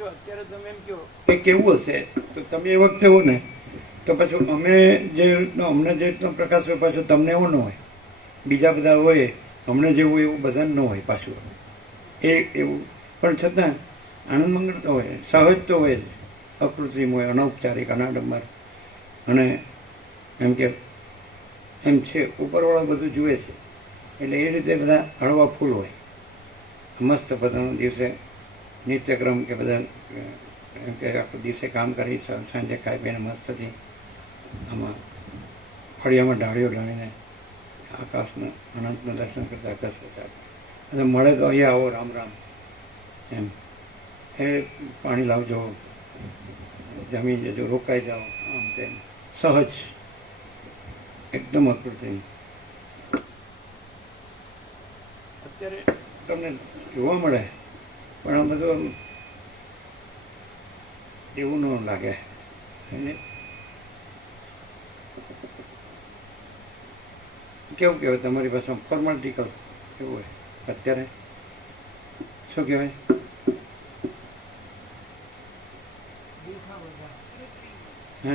પાછું અત્યારે તમે એમ કહો કે કેવું હશે, તો તમે એ વખતે એવું ને તો પાછું અમે જે રીતનો અમને જે રીતનો પ્રકાશ હોય પાછું તમને એવો ન હોય, બીજા બધા હોય અમને જેવું એવું બધાને ન હોય પાછું એ એવું. પણ છતાં આનંદ મંગળ તો હોય, સહજ તો હોય જ, અકૃત્રિમ હોય, અનૌપચારિક, અનાડંબર. અને એમ કે એમ છે ઉપરવાળા બધું જુએ છે એટલે એ રીતે બધા હળવા ફૂલ હોય. મસ્ત બધાના દિવસે નિત્યક્રમ કે બધા એમ કે આખો દિવસે કામ કરી સાંજે ખાઈ પીને મસ્તથી આમાં ફળિયામાં ઢાળીઓ ઢાળીને આકાશના અનંતના દર્શન કરતા આકાશ કરતા અને મળે તો અહીંયા આવો રામ રામ એમ, એ પાણી લાવજો, જમી જજો, રોકાઈ જાઓ, આમ તેમ સહજ એકદમ અકૃત્રિમ. અત્યારે તમને જોવા મળે પણ આ બધું એવું ન લાગે એને કેવું કહેવાય તમારી પાસે ફોર્માલિટી કેવું હોય અત્યારે શું કહેવાય હે